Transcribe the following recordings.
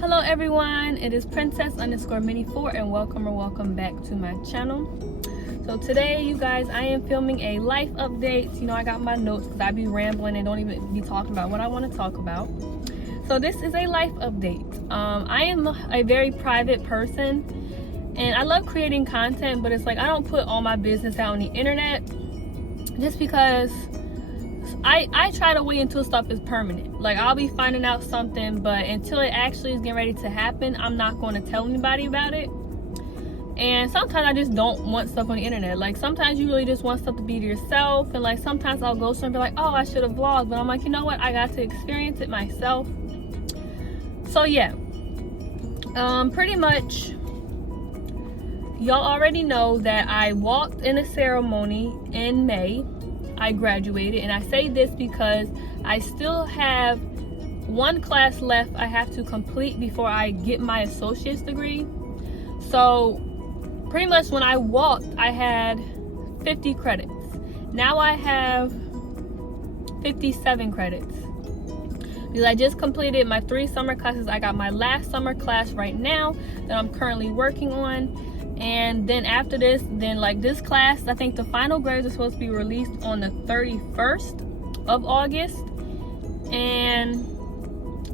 Hello everyone, it is princess_mini4 and welcome back to my channel. So today, you guys, I am filming a life update. You know, I got my notes because I be rambling and don't even be talking about what I want to talk about. So this is a life update. I am a very private person and I love creating content, but it's like I don't put all my business out on the internet just because I try to wait until stuff is permanent. Like, I'll be finding out something, but until it actually is getting ready to happen, I'm not going to tell anybody about it. And sometimes I just don't want stuff on the internet. Like, sometimes you really just want stuff to be to yourself. And like, sometimes I'll go somewhere and be like, oh, I should have vlogged. But I'm like, you know what? I got to experience it myself. So yeah, pretty much y'all already know that I walked in a ceremony in May. I graduated, and I say this because I still have one class left I have to complete before I get my associate's degree. So pretty much when I walked, I had 50 credits. Now I have 57 credits because I just completed my 3 summer classes. I got my last summer class right now that I'm currently working on. And then after this, like this class, I think the final grades are supposed to be released on the 31st of August. And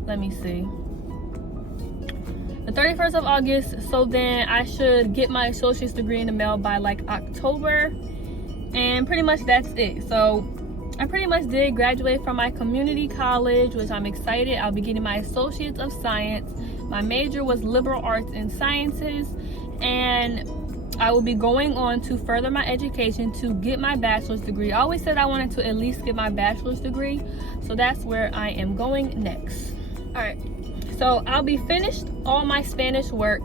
let me see. The 31st of August. So then I should get my associate's degree in the mail by like October. And pretty much that's it. So I pretty much did graduate from my community college, which I'm excited. I'll be getting my associates of science. My major was liberal arts and sciences. And I will be going on to further my education to get my bachelor's degree. I always said I wanted to at least get my bachelor's degree, so that's where I am going next. All right, so I'll be finished all my Spanish work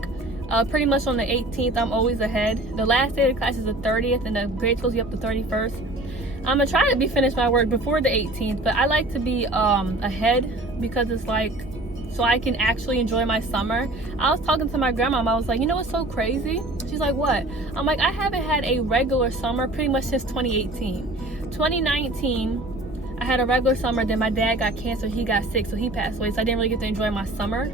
pretty much on the 18th. I'm always ahead. The last day of the class is the 30th, and the grade's supposed to be up the 31st. I'm gonna try to be finished my work before the 18th, but I like to be ahead because it's like, so I can actually enjoy my summer. I was talking to my grandma, I was like, you know what's so crazy? She's like, what? I'm like, I haven't had a regular summer pretty much since 2018. 2019, I had a regular summer, then my dad got cancer, he got sick, so he passed away, so I didn't really get to enjoy my summer.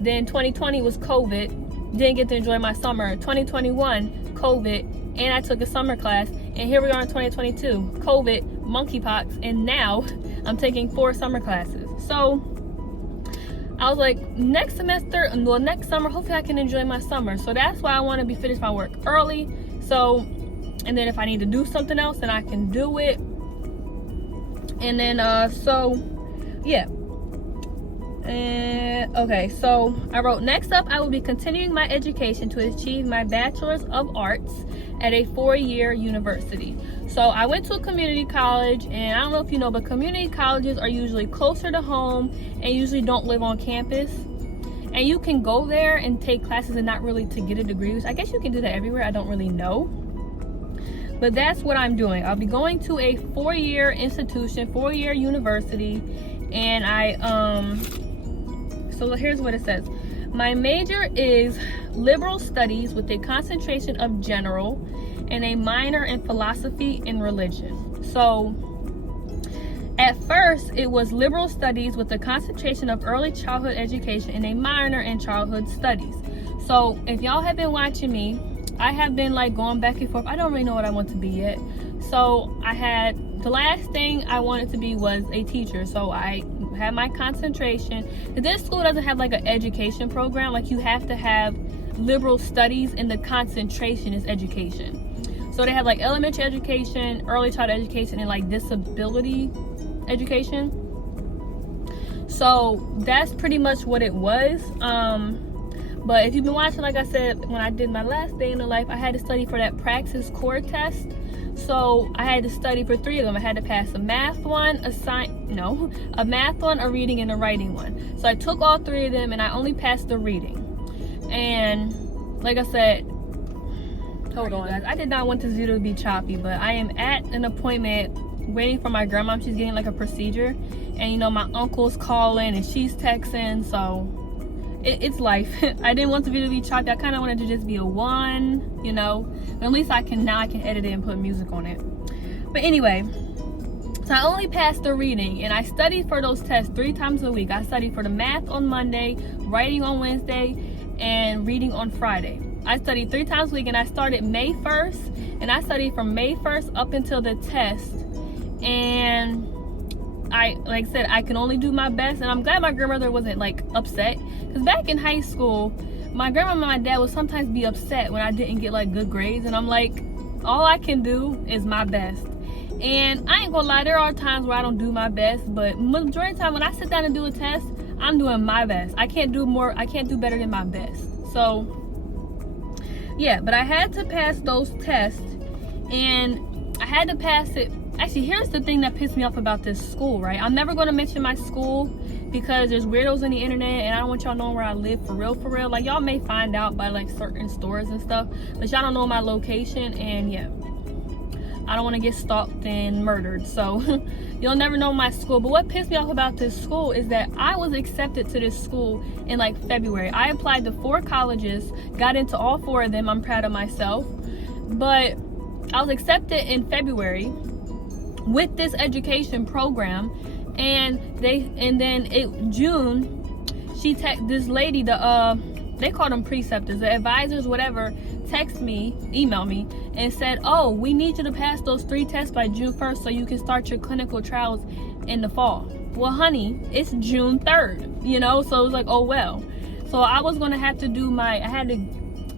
Then 2020 was COVID, didn't get to enjoy my summer. 2021, COVID, and I took a summer class, and here we are in 2022, COVID, monkeypox, and now I'm taking 4 summer classes. So I was like, next summer, hopefully I can enjoy my summer. So that's why I want to be finished my work early. So, and then if I need to do something else, then I can do it. And then, so, yeah. Okay, so I wrote, next up, I will be continuing my education to achieve my Bachelor's of Arts at a 4-year university. So I went to a community college, and I don't know if you know, but community colleges are usually closer to home and usually don't live on campus. And you can go there and take classes and not really to get a degree. I guess you can do that everywhere, I don't really know. But that's what I'm doing. I'll be going to a 4-year institution, 4-year university, and so here's what it says. My major is liberal studies with a concentration of general and a minor in philosophy and religion. So at first it was liberal studies with a concentration of early childhood education and a minor in childhood studies. So if y'all have been watching me, I have been like going back and forth. I don't really know what I want to be yet. So the last thing I wanted to be was a teacher. So I had my concentration. This school doesn't have like an education program. Like, you have to have liberal studies and the concentration is education. So they have like elementary education, early childhood education, and like disability education. So that's pretty much what it was. But if you've been watching, like I said, when I did my last day in the life, I had to study for that praxis core test. So I had to study for 3 of them. I had to pass a math one, a math one, a reading, and a writing one. So I took all 3 of them, and I only passed the reading. And like I said, hold on, guys, I did not want this video to be choppy, but I am at an appointment waiting for my grandma. She's getting like a procedure, and you know, my uncle's calling and she's texting, so it's life. I didn't want the video to be choppy. I kind of wanted to just be a one, you know, but at least now I can edit it and put music on it. But anyway, So I only passed the reading, and I studied for those tests 3 times a week. I studied for the math on Monday, writing on Wednesday, and reading on Friday. I studied 3 times a week, and I started May 1st, and I studied from May 1st up until the test. And like I said, I can only do my best, and I'm glad my grandmother wasn't like upset, because back in high school, my grandma and my dad would sometimes be upset when I didn't get like good grades, and I'm like, all I can do is my best. And I ain't gonna lie, there are times where I don't do my best, but majority of the time when I sit down and do a test, I'm doing my best. I can't do better than my best. So yeah, but I had to pass those tests, and I had to pass it. Actually, here's the thing that pissed me off about this school, right? I'm never going to mention my school because there's weirdos on the internet, and I don't want y'all knowing where I live for real. Like, y'all may find out by like certain stores and stuff, but y'all don't know my location, and yeah, I don't want to get stalked and murdered, so you'll never know my school. But what pissed me off about this school is that I was accepted to this school in like February. I applied to 4 colleges, got into all 4 of them. I'm proud of myself. But I was accepted in February with this education program, and then June, this lady, they call them preceptors, the advisors, whatever, emailed me and said, oh, we need you to pass those 3 tests by June 1st so you can start your clinical trials in the fall. Well, honey, it's June 3rd, you know, so it was like, oh well. So I was going to have to I had to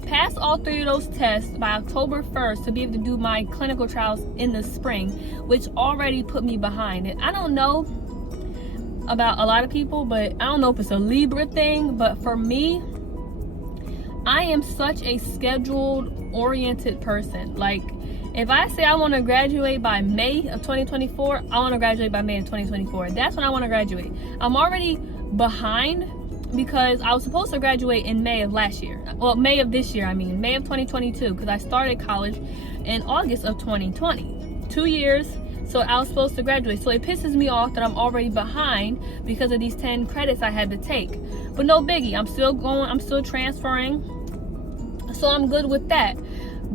pass all 3 of those tests by October 1st to be able to do my clinical trials in the spring, which already put me behind. And I don't know about a lot of people, but I don't know if it's a Libra thing, but for me, I am such a scheduled oriented person. Like, if I say I want to graduate by May of 2024, I want to graduate by May of 2024. That's when I want to graduate. I'm already behind because I was supposed to graduate in May of last year. Well, May of this year, May of 2022, because I started college in August of 2020. 2 years, so I was supposed to graduate. So it pisses me off that I'm already behind because of these 10 credits I had to take. But no biggie, I'm still transferring, so I'm good with that.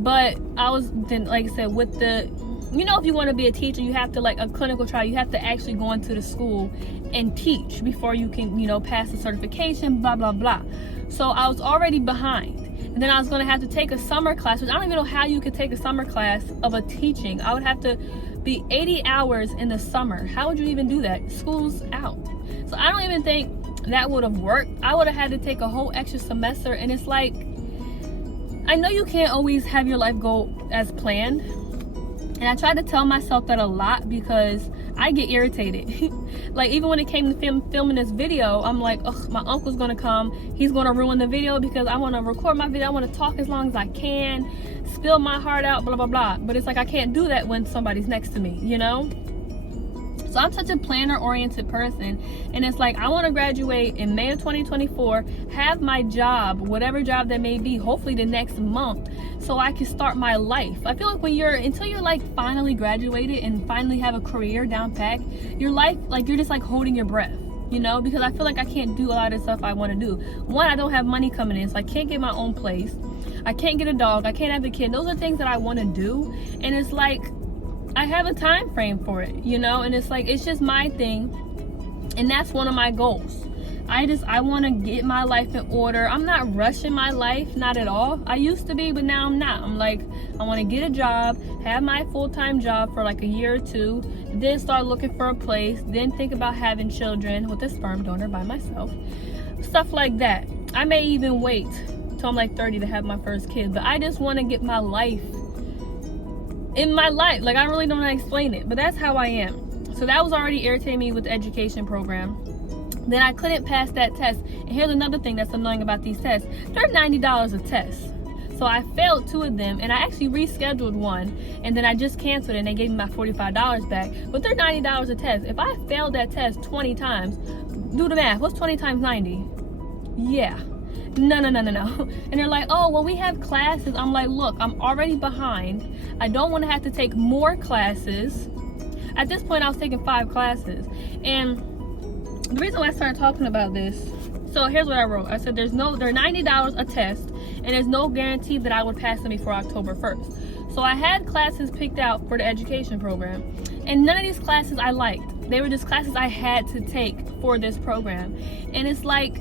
But like I said, with the, if you want to be a teacher, you have to, like a clinical trial, you have to actually go into the school and teach before you can, pass the certification, blah, blah, blah. So I was already behind. And then I was going to have to take a summer class, which I don't even know how you could take a summer class of a teaching. I would have to be 80 hours in the summer. How would you even do that? School's out. So I don't even think that would have worked. I would have had to take a whole extra semester. And it's like, I know you can't always have your life go as planned. And I try to tell myself that a lot because I get irritated. Like, even when it came to filming this video, I'm like, ugh, my uncle's gonna come. He's gonna ruin the video because I wanna record my video. I wanna talk as long as I can, spill my heart out, blah, blah, blah. But it's like, I can't do that when somebody's next to me, So I'm such a planner-oriented person, and it's like, I want to graduate in May of 2024, have my job, whatever job that may be, hopefully the next month, so I can start my life. I feel like until you're like finally graduated and finally have a career down pat, your life, like, you're just like holding your breath, because I feel like I can't do a lot of stuff I want to do. One, I don't have money coming in, so I can't get my own place. I can't get a dog. I can't have a kid. Those are things that I want to do, and it's like, I have a time frame for it, and it's like, it's just my thing, and that's one of my goals. I want to get my life in order. I'm not rushing my life, not at all. I used to be, but now I'm not. I'm like, I want to get a job, have my full-time job for like a year or 2, then start looking for a place, then think about having children with a sperm donor by myself, stuff like that. I may even wait till I'm like 30 to have my first kid, but I just want to get my life in my life. Like, I really don't know how to explain it, but that's how I am. So that was already irritating me with the education program. Then I couldn't pass that test. And here's another thing that's annoying about these tests. They're $90 a test. So I failed 2 of them, and I actually rescheduled one, and then I just canceled it, and they gave me my $45 back. But they're $90 a test. If I failed that test 20 times, do the math. What's 20 times 90? Yeah. No. And they're like, oh, well, we have classes. I'm like, look, I'm already behind. I don't want to have to take more classes. At this point, I was taking 5 classes. And the reason why I started talking about this, so here's what I wrote. I said, they're $90 a test, and there's no guarantee that I would pass them before October 1st. So I had classes picked out for the education program. And none of these classes I liked. They were just classes I had to take for this program. And it's like,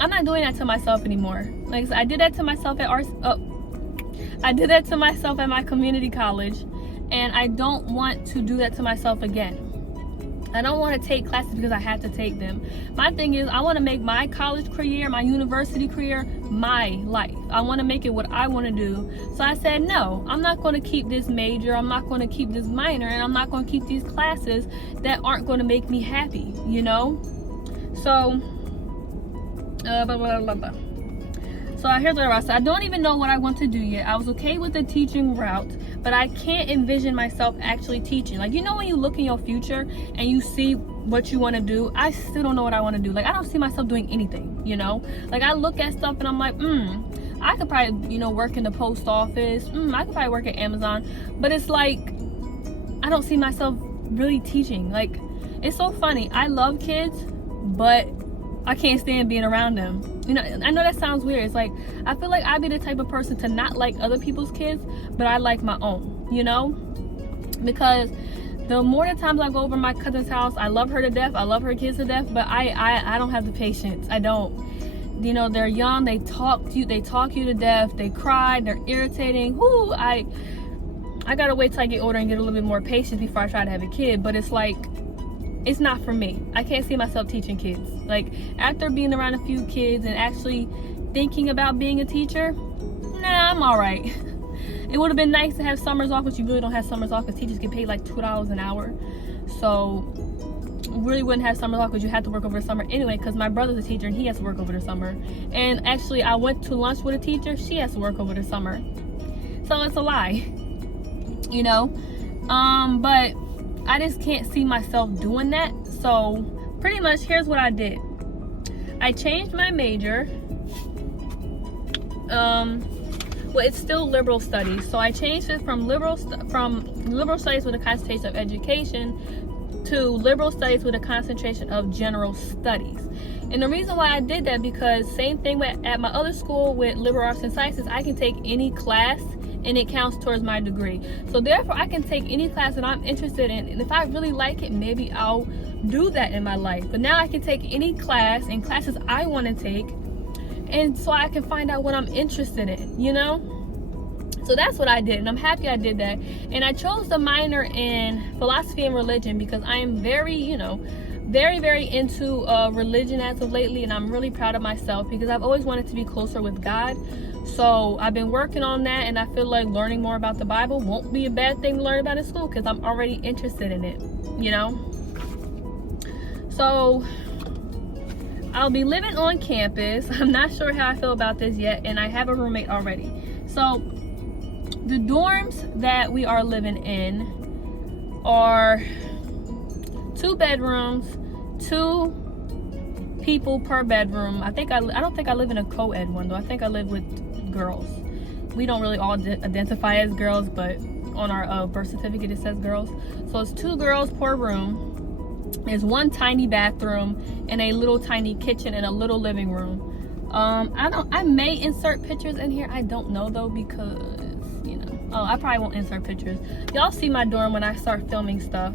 I'm not doing that to myself anymore. Like I said, I did that to myself I did that to myself at my community college, and I don't want to do that to myself again. I don't want to take classes because I have to take them. My thing is, I want to make my college career, my university career, my life. I want to make it what I want to do. So I said, no, I'm not going to keep this major. I'm not going to keep this minor. And I'm not going to keep these classes that aren't going to make me happy, you know? So, So here's what I said. I don't even know what I want to do yet. I was okay with the teaching route, but I can't envision myself actually teaching. Like, you know, when you look in your future and you see what you want to do, I still don't know what I want to do. Like, I don't see myself doing anything, you know? Like, I look at stuff and I'm like, I could probably, you know, work in the post office. I could probably work at Amazon. But it's like, I don't see myself really teaching. Like, it's so funny. I love kids, but I can't stand being around them. You know, I know that sounds weird. It's like, I feel like I'd be the type of person to not like other people's kids, but I like my own, you know? Because the more the times I go over my cousin's house, I love her to death, I love her kids to death, but I don't have the patience. I don't. You know, they're young, they talk you to death, they cry, they're irritating. Whoo, I gotta wait till I get older and get a little bit more patience before I try to have a kid. But it's like, it's not for me. I can't see myself teaching kids. Like, after being around a few kids and actually thinking about being a teacher, nah, I'm all right. It would have been nice to have summers off, but you really don't have summers off because teachers get paid like $2 an hour. So really wouldn't have summers off because you have to work over the summer anyway, because my brother's a teacher and he has to work over the summer. And actually, I went to lunch with a teacher. She has to work over the summer. So it's a lie, you know? But I just can't see myself doing that. So pretty much, here's what I did. I changed my major. Well, it's still liberal studies. So I changed it from liberal studies with a concentration of education to liberal studies with a concentration of general studies. And the reason why I did that, because same thing at my other school with liberal arts and sciences, I can take any class and it counts towards my degree. So therefore, I can take any class that I'm interested in, and if I really like it, maybe I'll do that in my life. But now I can take any class and classes I want to take, and so I can find out what I'm interested in, you know? So that's what I did, and I'm happy I did that. And I chose the minor in philosophy and religion because I am very, you know, very into religion as of lately, and I'm really proud of myself because I've always wanted to be closer with God. So I've been working on that, and I feel like learning more about the Bible won't be a bad thing to learn about in school because I'm already interested in it, you know? So I'll be living on campus. I'm not sure how I feel about this yet, and I have a roommate already. So the dorms that we are living in are 2 bedrooms, 2 people per bedroom. I don't think I live in a co-ed one though. I think I live with girls. We don't really all identify as girls, but on our birth certificate it says girls. So it's 2 girls per room. There's 1 tiny bathroom and a little tiny kitchen and a little living room. I may insert pictures in here. I don't know though, because you know, I probably won't insert pictures. Y'all see my dorm when I start filming stuff.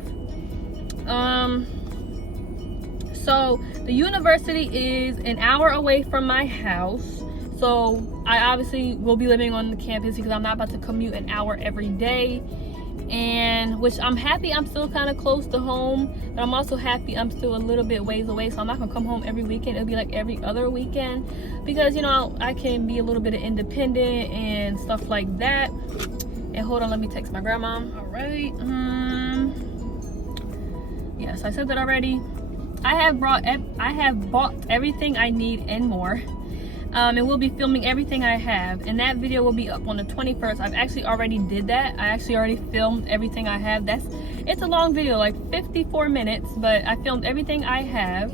So the university is an hour away from my house. So I obviously will be living on the campus because I'm not about to commute an hour every day. And which I'm happy I'm still kind of close to home, but I'm also happy I'm still a little bit ways away, so I'm not gonna come home every weekend. It'll be like every other weekend because, you know, I can be a little bit independent and stuff like that. And hold on, let me text my grandma. All right. Yes, I said that already. I have bought everything I need and more. And we'll be filming everything I have, and that video will be up on the 21st. I've actually already did that. I actually already filmed everything I have. It's a long video, like 54 minutes, but I filmed everything I have.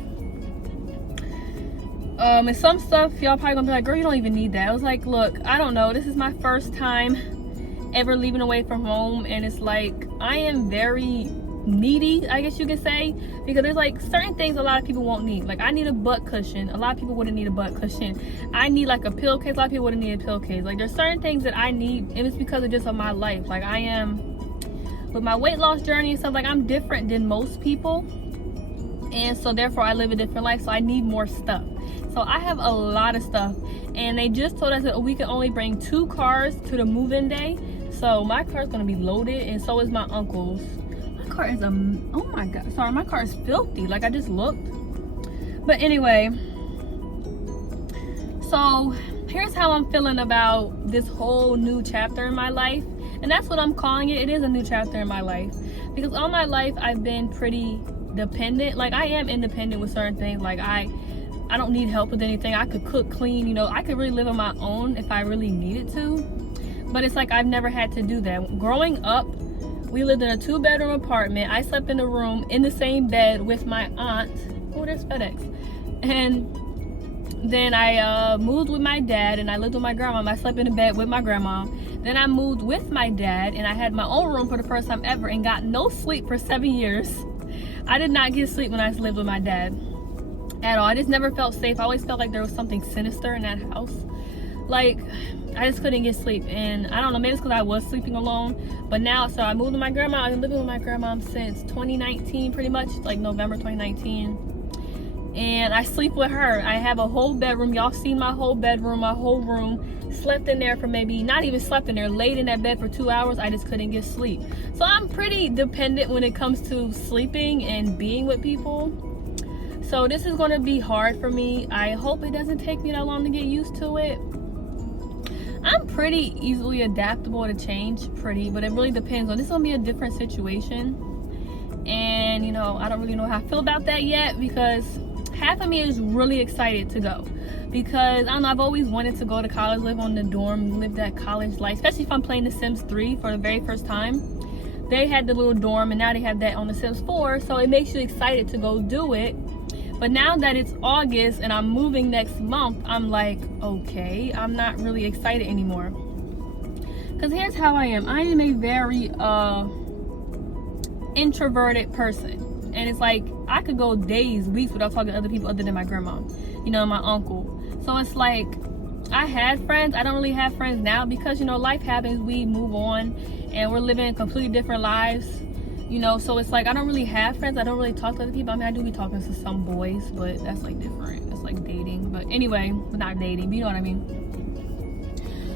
And some stuff y'all probably gonna be like, girl, you don't even need that. I was like, look, I don't know, this is my first time ever leaving away from home, and it's like I am very needy, I guess you could say, because there's like certain things a lot of people won't need. Like I need a butt cushion. A lot of people wouldn't need a butt cushion. I need like a pillowcase. A lot of people wouldn't need a pillowcase. Like there's certain things that I need, and it's because of just of my life. Like I am with my weight loss journey and stuff, like I'm different than most people, and so therefore I live a different life, so I need more stuff. So I have a lot of stuff, and they just told us that we can only bring 2 cars to the move-in day. So my car is going to be loaded, and so is my uncle's. My car is oh my god, sorry, my car is filthy. Like, I just looked. But anyway, so here's how I'm feeling about this whole new chapter in my life, and that's what I'm calling it. It is a new chapter in my life, because all my life I've been pretty dependent. Like, I am independent with certain things. Like, I don't need help with anything. I could cook, clean, you know, I could really live on my own if I really needed to. But it's like I've never had to do that. Growing up, we lived in a 2-bedroom apartment. I slept in a room in the same bed with my aunt. Oh, there's FedEx. And then I moved with my dad, and I lived with my grandma. I slept in a bed with my grandma. Then I moved with my dad, and I had my own room for the first time ever, and got no sleep for 7 years. I did not get sleep when I lived with my dad at all. I just never felt safe. I always felt like there was something sinister in that house. Like, I just couldn't get sleep, and I don't know, maybe it's because I was sleeping alone. But now, so I moved with my grandma. I've been living with my grandma since 2019, pretty much, like November 2019. And I sleep with her. I have a whole bedroom. Y'all seen my whole bedroom, my whole room. Slept in there for maybe, not even slept in there, laid in that bed for 2 hours. I just couldn't get sleep. So I'm pretty dependent when it comes to sleeping and being with people. So this is going to be hard for me. I hope it doesn't take me that long to get used to it. I'm pretty easily adaptable to change, but it really depends on, this is going to be a different situation. And, you know, I don't really know how I feel about that yet, because half of me is really excited to go. Because, I don't know, I've always wanted to go to college, live on the dorm, live that college life, especially if I'm playing The Sims 3 for the very first time. They had the little dorm, and now they have that on The Sims 4, so it makes you excited to go do it. But now that it's August and I'm moving next month, I'm like, okay, I'm not really excited anymore. Because here's how I am. I am a very introverted person. And it's like, I could go days, weeks without talking to other people other than my grandma, you know, my uncle. So it's like, I had friends. I don't really have friends now because, you know, life happens. We move on and we're living completely different lives. You know, so it's like I don't really have friends. I don't really talk to other people. I mean, I do be talking to some boys, but that's like different. It's like dating. But anyway, not dating, but you know what I mean.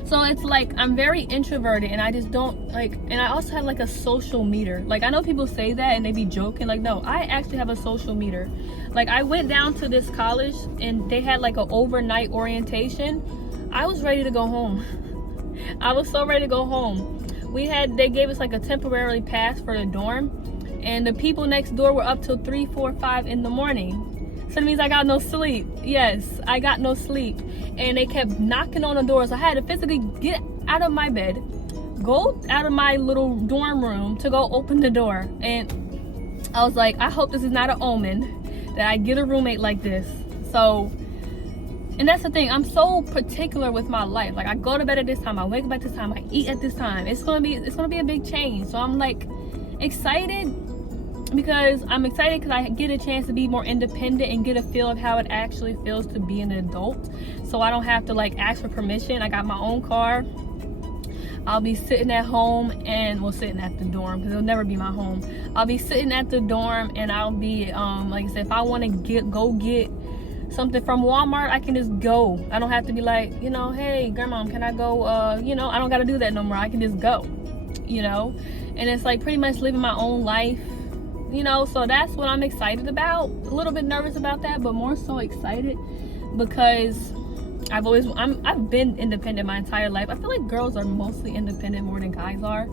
So it's like I'm very introverted, and I just don't like, and I also have like a social meter. Like, I know people say that and they be joking. Like, no, I actually have a social meter. Like, I went down to this college and they had like an overnight orientation. I was ready to go home. I was so ready to go home. They gave us like a temporary pass for the dorm, and the people next door were up till 3, 4, 5 in the morning. So that means I got no sleep. Yes, I got no sleep. And they kept knocking on the doors. I had to physically get out of my bed, go out of my little dorm room to go open the door. And I was like, I hope this is not an omen that I get a roommate like this. So, and that's the thing, I'm so particular with my life. Like, I go to bed at this time, I wake up at this time, I eat at this time. It's gonna be a big change. So I'm like excited, because I get a chance to be more independent and get a feel of how it actually feels to be an adult. So I don't have to like ask for permission. I got my own car. I'll be sitting at home, and sitting at the dorm, because it'll never be my home. I'll be sitting at the dorm, and I'll be like I said, if I want to go get something from Walmart, I can just go. I don't have to be like, you know, hey grandma, can I go? You know, I don't got to do that no more. I can just go, you know. And it's like pretty much living my own life, you know. So that's what I'm excited about. A little bit nervous about that, but more so excited because I've been independent my entire life. I feel like girls are mostly independent more than guys are.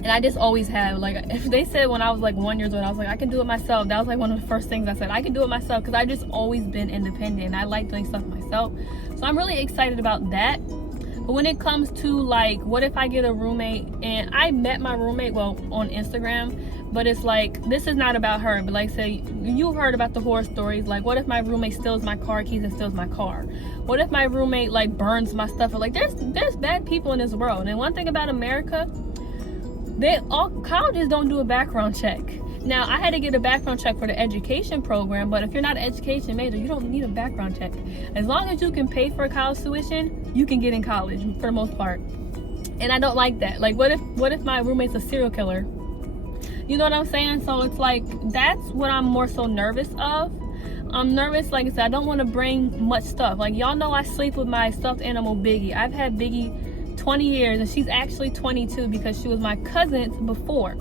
And I just always have, like, if they said when I was like 1 year old, I was like, I can do it myself. That was like one of the first things I said. I can do it myself, because I just always been independent and I like doing stuff myself. So I'm really excited about that. But when it comes to like, what if I get a roommate? And I met my roommate, well, on Instagram, but it's like, this is not about her. But like, say you've heard about the horror stories. Like, what if my roommate steals my car keys and steals my car? What if my roommate like burns my stuff? Like, there's bad people in this world. And one thing about America, colleges don't do a background check. Now, I had to get a background check for the education program, but if you're not an education major, you don't need a background check. As long as you can pay for college tuition, you can get in college for the most part. And I don't like that. Like, what if my roommate's a serial killer? You know what I'm saying? So it's like, that's what I'm more so nervous of. I'm nervous, like I said, I don't want to bring much stuff. Like, y'all know I sleep with my stuffed animal Biggie. I've had Biggie 20 years, and she's actually 22 because she was my cousin before.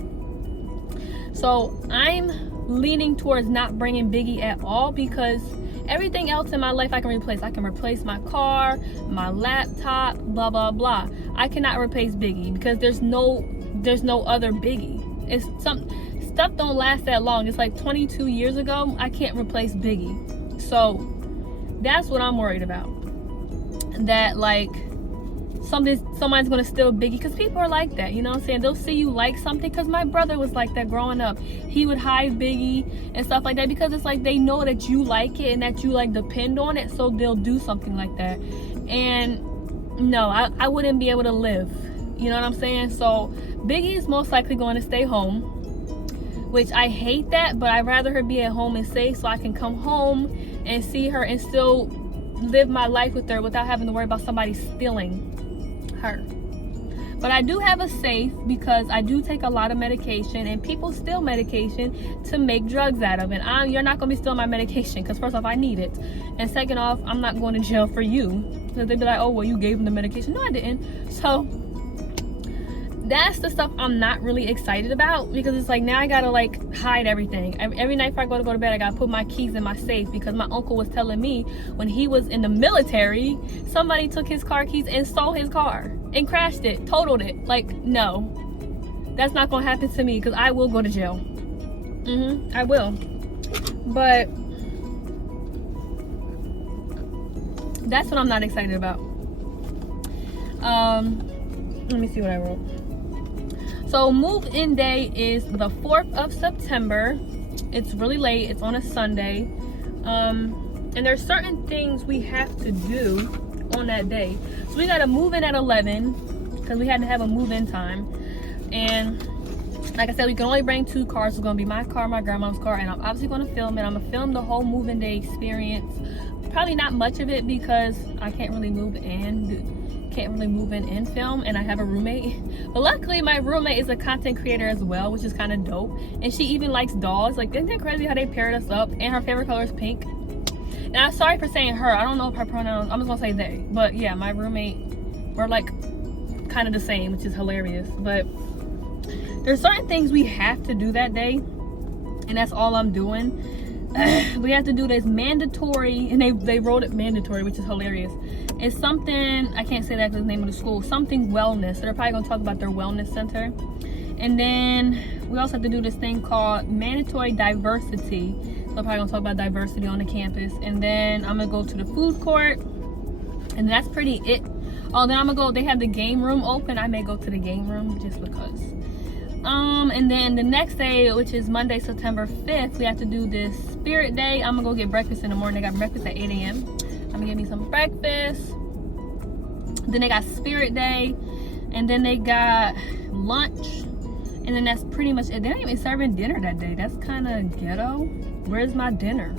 So I'm leaning towards not bringing Biggie at all, because everything else in my life I can replace. I can replace my car, my laptop, blah blah blah. I cannot replace Biggie because there's no other Biggie. It's stuff don't last that long. It's like 22 years ago. I can't replace Biggie. So that's what I'm worried about. That like somebody's gonna steal Biggie, because people are like that, you know what I'm saying? They'll see you like something, because my brother was like that growing up. He would hide Biggie and stuff like that, because it's like they know that you like it and that you like depend on it, so they'll do something like that. And no, I wouldn't be able to live, you know what I'm saying? So Biggie is most likely going to stay home, which I hate that, but I'd rather her be at home and safe, so I can come home and see her and still live my life with her without having to worry about somebody stealing her. But I do have a safe, because I do take a lot of medication, and people steal medication to make drugs out of it. You're not going to be stealing my medication, because first off, I need it, and second off, I'm not going to jail for you, because they'd be like, oh well, you gave him the medication. No, I didn't. So that's the stuff I'm not really excited about, because it's like, now I gotta like hide everything. Every night before I go to bed, I gotta put my keys in my safe, because my uncle was telling me when he was in the military, somebody took his car keys and stole his car and crashed it, totaled it. Like, no, that's not gonna happen to me, because I will go to jail. I will. But that's what I'm not excited about. Let me see what I wrote. So move-in day is the 4th of September. It's really late. It's on a Sunday. And there's certain things we have to do on that day. So we got to move in at 11, because we had to have a move-in time. And like I said, we can only bring 2 cars. It's going to be my car, my grandma's car, and I'm obviously going to film it. I'm going to film the whole move-in day experience. Probably not much of it, because I can't really move in and film, and I have a roommate. But luckily my roommate is a content creator as well, which is kind of dope, and she even likes dogs. Like, isn't that crazy how they paired us up? And her favorite color is pink. And I'm sorry for saying her, I don't know if her pronouns, I'm just gonna say they. But yeah, my roommate, we're like kind of the same, which is hilarious. But there's certain things we have to do that day, and that's all I'm doing. We have to do this mandatory, and they wrote it mandatory, which is hilarious. It's something, I can't say that because the name of the school, something wellness. So they're probably going to talk about their wellness center. And then we also have to do this thing called mandatory diversity. So they're probably going to talk about diversity on the campus. And then I'm going to go to the food court, and that's pretty it. Oh, then I'm going to go, they have the game room open. I may go to the game room just because. And then the next day, which is Monday, September 5th, we have to do this spirit day. I'm gonna go get breakfast in the morning. They got breakfast at 8 a.m. I'm gonna get me some breakfast. Then they got spirit day, and then they got lunch, and then that's pretty much it. They're not even serving dinner that day. That's kind of ghetto. Where's my dinner?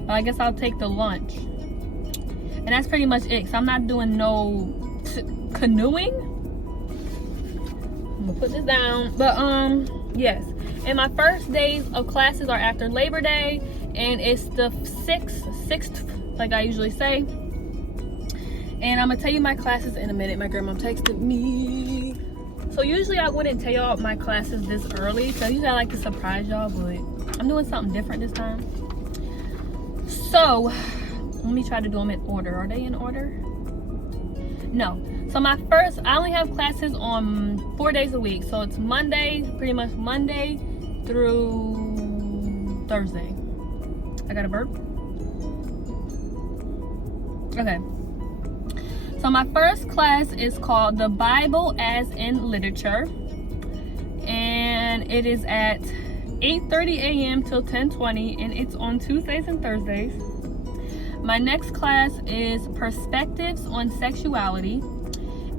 But I guess I'll take the lunch, and that's pretty much it. So I'm not doing no canoeing. I'm gonna put this down. But yes, and my first days of classes are after Labor Day, and it's the 6th, like I usually say. And I'm gonna tell you my classes in a minute. My grandma texted me. So usually I wouldn't tell y'all my classes this early, so usually I like to surprise y'all, but I'm doing something different this time. So let me try to do them in order. Are they in order? No. So I only have classes on 4 days a week. So it's Monday, pretty much Monday through Thursday. I got a burp. Okay. So my first class is called The Bible as in Literature. And it is at 8:30 a.m. till 10:20, and it's on Tuesdays and Thursdays. My next class is Perspectives on Sexuality,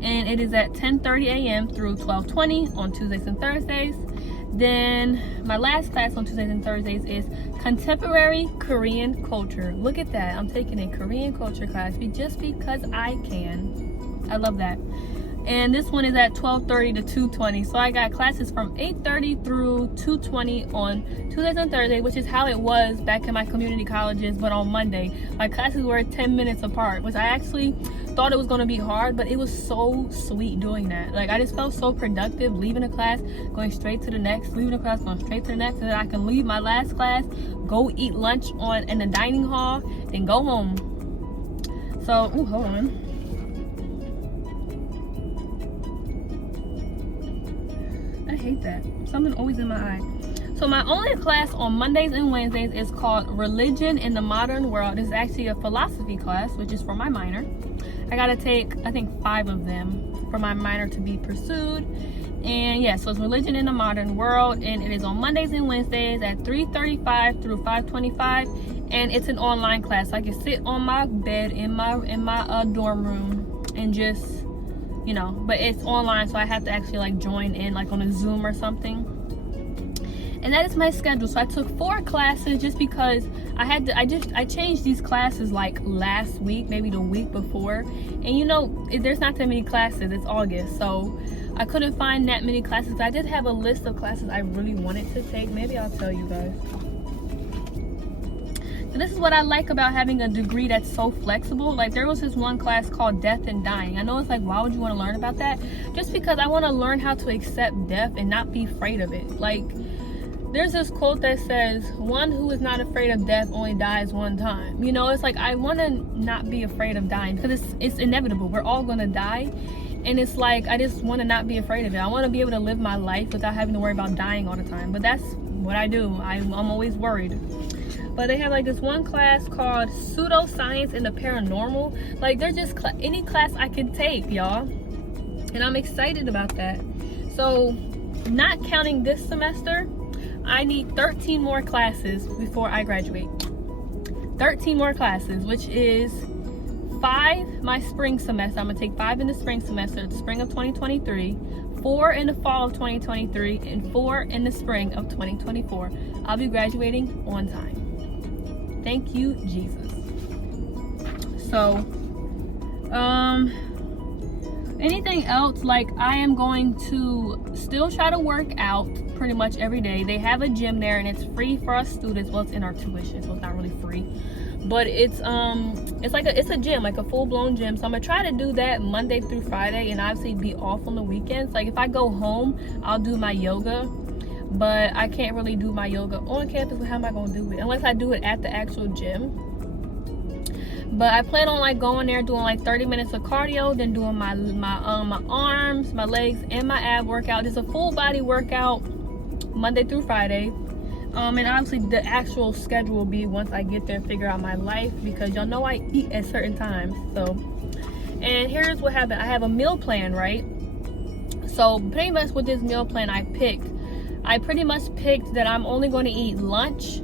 and it is at 10:30 a.m. through 12:20 on Tuesdays and Thursdays. Then my last class on Tuesdays and Thursdays is Contemporary Korean Culture. Look at that, I'm taking a Korean culture class just because I can. I love that. and this one is at 12:30 to 2:20. So I got classes from 8:30 through 2:20 on Tuesdays and Thursdays, which is how it was back in my community colleges. But on Monday, my classes were 10 minutes apart, which I actually thought it was going to be hard, but it was so sweet doing that. Like, I just felt so productive leaving a class, going straight to the next, leaving a class, going straight to the next, and then I can leave my last class, go eat lunch in the dining hall, and go home. So, ooh, hold on. I hate that. Something always in my eye. So my only class on Mondays and Wednesdays is called Religion in the Modern World. It's actually a philosophy class, which is for my minor. I gotta take, I think, 5 of them for my minor to be pursued. And yeah, so it's Religion in the Modern World, and it is on Mondays and Wednesdays at 3:35 through 5:25, and it's an online class. I can sit on my bed in my dorm room and just, you know, but it's online, so I have to actually like join in like on a Zoom or something. And that is my schedule. So I took 4 classes just because I changed these classes like last week, maybe the week before. And you know, there's not that many classes, it's August. So I couldn't find that many classes. I did have a list of classes I really wanted to take. Maybe I'll tell you guys. So this is what I like about having a degree that's so flexible. Like, there was this one class called Death and Dying. I know it's like, why would you want to learn about that? Just because I want to learn how to accept death and not be afraid of it. Like, there's this quote that says, one who is not afraid of death only dies one time. You know, it's like, I want to not be afraid of dying because it's inevitable. We're all going to die. And it's like, I just want to not be afraid of it. I want to be able to live my life without having to worry about dying all the time. But that's what I do. I'm always worried. But they have like this one class called Pseudoscience and the Paranormal. Like, they're just any class I can take, y'all. And I'm excited about that. So, not counting this semester, I need 13 more classes before I graduate. 13 more classes, which is 5 my spring semester. I'm gonna take 5 in the spring semester, the spring of 2023, 4 in the fall of 2023, and 4 in the spring of 2024. I'll be graduating on time. Thank you, Jesus. So, anything else, like, I am going to still try to work out pretty much every day. They have a gym there, and it's free for us students. Well, it's in our tuition, so it's not really free, but it's a gym, like a full-blown gym. So I'm gonna try to do that Monday through Friday, and obviously be off on the weekends. Like, if I go home, I'll do my yoga, but I can't really do my yoga on campus. How am I gonna do it unless I do it at the actual gym? But I plan on like going there, doing like 30 minutes of cardio, then doing my arms, my legs, and my ab workout. It's a full body workout Monday through Friday. And obviously the actual schedule will be once I get there, figure out my life, because y'all know I eat at certain times. So, and here's what happened. I have a meal plan, right? So pretty much with this meal plan I pretty much picked that I'm only going to eat lunch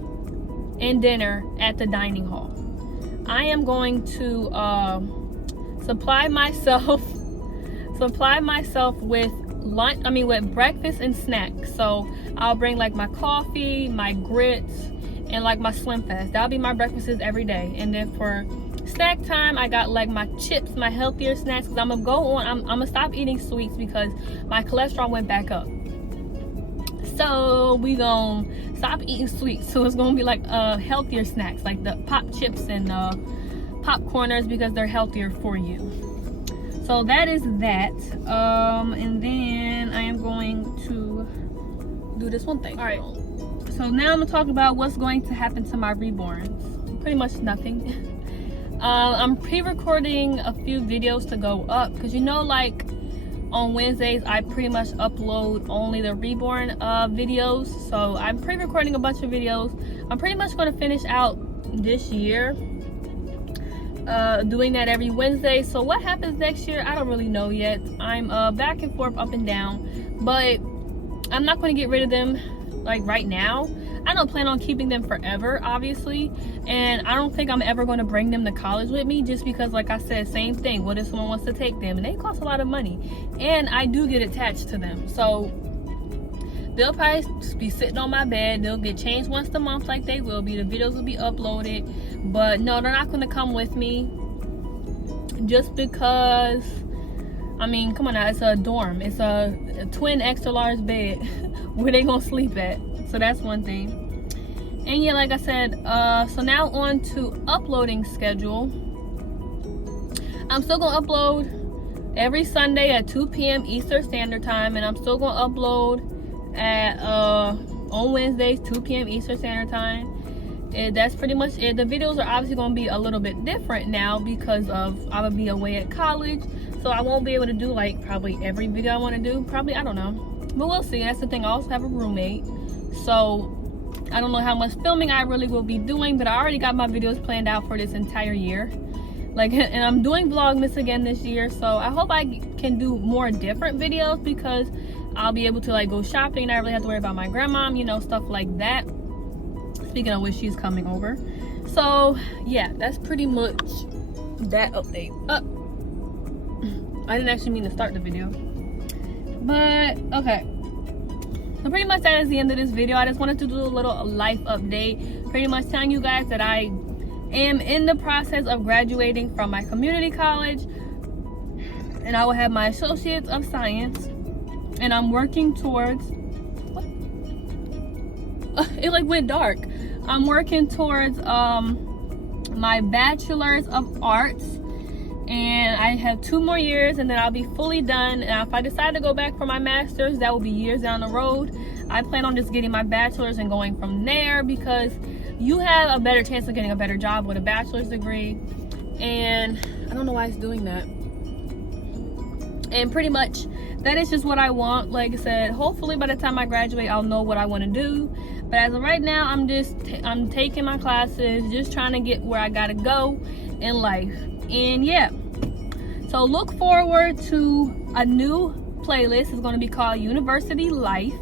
and dinner at the dining hall. I am going to supply myself with with breakfast and snacks. So I'll bring like my coffee, my grits, and like my Slim Fast. That'll be my breakfasts every day. And then for snack time, I got like my chips, my healthier snacks, because I'm gonna stop eating sweets because my cholesterol went back up. So we gonna stop eating sweets. So it's gonna be like healthier snacks, like the pop chips and popcorners, because they're healthier for you. So that is that. And then I am going to do this one thing. All right. So now I'm gonna talk about what's going to happen to my reborns. Pretty much nothing. I'm pre-recording a few videos to go up, because you know, like, on Wednesdays I pretty much upload only the Reborn videos. So I'm pre-recording a bunch of videos. I'm pretty much going to finish out this year doing that every Wednesday. So what happens next year, I don't really know yet. I'm back and forth, up and down, but I'm not going to get rid of them like right now. I don't plan on keeping them forever, obviously, and I don't think I'm ever going to bring them to college with me, just because, like I said, same thing. What if someone wants to take them? And they cost a lot of money, and I do get attached to them. So they'll probably just be sitting on my bed. They'll get changed once a month like they will be. The videos will be uploaded, but no, they're not going to come with me, just because I mean, come on now, it's a dorm. It's a twin extra large bed where they gonna sleep at. So that's one thing. And yeah, like I said, so now on to uploading schedule. I'm still gonna upload every Sunday at 2 p.m. Eastern Standard Time, and I'm still gonna upload at on Wednesdays 2 p.m. Eastern Standard Time. And that's pretty much it. The videos are obviously gonna be a little bit different now because of I'm gonna be away at college, so I won't be able to do like probably every video I want to do. Probably, I don't know, but we'll see. That's the thing. I also have a roommate, so I don't know how much filming I really will be doing, but I already got my videos planned out for this entire year. Like, and I'm doing Vlogmas again this year, so I hope I can do more different videos because I'll be able to like go shopping and I really have to worry about my grandmom, you know, stuff like that. Speaking of which, she's coming over. So yeah, that's pretty much that update. I didn't actually mean to start the video, but okay. So pretty much that is the end of this video. I just wanted to do a little life update, pretty much telling you guys that I am in the process of graduating from my community college, and I will have my Associates of Science, and I'm working towards it like went dark. I'm working towards my Bachelor's of Arts, and I have 2 more years and then I'll be fully done. And if I decide to go back for my master's, that will be years down the road. I plan on just getting my bachelor's and going from there because you have a better chance of getting a better job with a bachelor's degree. And I don't know why it's doing that. And pretty much that is just what I want. Like I said, hopefully by the time I graduate, I'll know what I want to do. But as of right now, I'm taking my classes, just trying to get where I gotta go in life. And yeah, so look forward to a new playlist. It's going to be called University Life,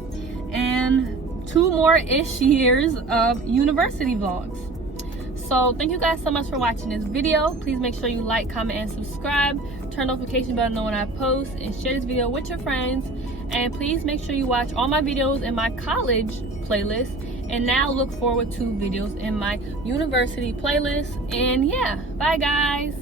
and 2 more-ish years of university vlogs. So thank you guys so much for watching this video. Please make sure you like, comment, and subscribe. Turn notification bell to know when I post, and share this video with your friends. And please make sure you watch all my videos in my college playlist, and now look forward to videos in my university playlist. And yeah, bye guys.